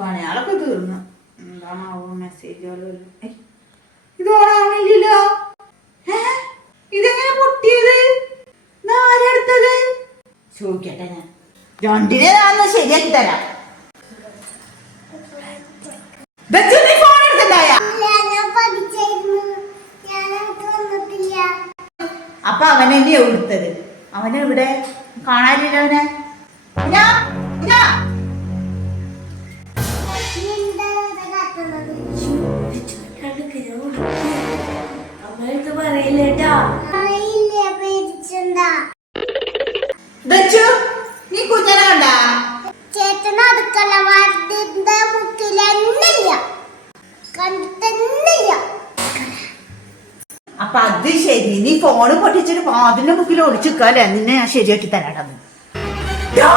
പണിയാളൊക്കെ തീർന്നു. എന്താണാവോ മെസ്സേജുകളോ? ഇത് ഓണാവണില്ലല്ലോ. ഇതെങ്ങനെ പൊട്ടിയത്? ആരെടുത്തത് ചോദിക്കട്ടെ. ഞാൻ രണ്ടിനെ നാളെ ശരിയാക്കി തരാം. അപ്പൊ അവനെന്നെ എടുത്തത്. അവനെവിടെ? കാണാനില്ല അവനെ. നീ കുഞ്ഞനെ കണ്ടാ? ചേട്ടൻ അടുക്കള വാർഡിന്റെ മുക്കിലെന്നില്ല, കണ്ടിട്ടെന്നില്ല. അപ്പൊ അത് ശരി. നീ ഫോണ് പൊട്ടിച്ചിട്ട് അതിന്റെ മുക്കിൽ ഒളിച്ചിക്കല്ലേ? നിന്നെ ഞാൻ ശരിയാക്കി തരാടന്ന്. അയ്യോ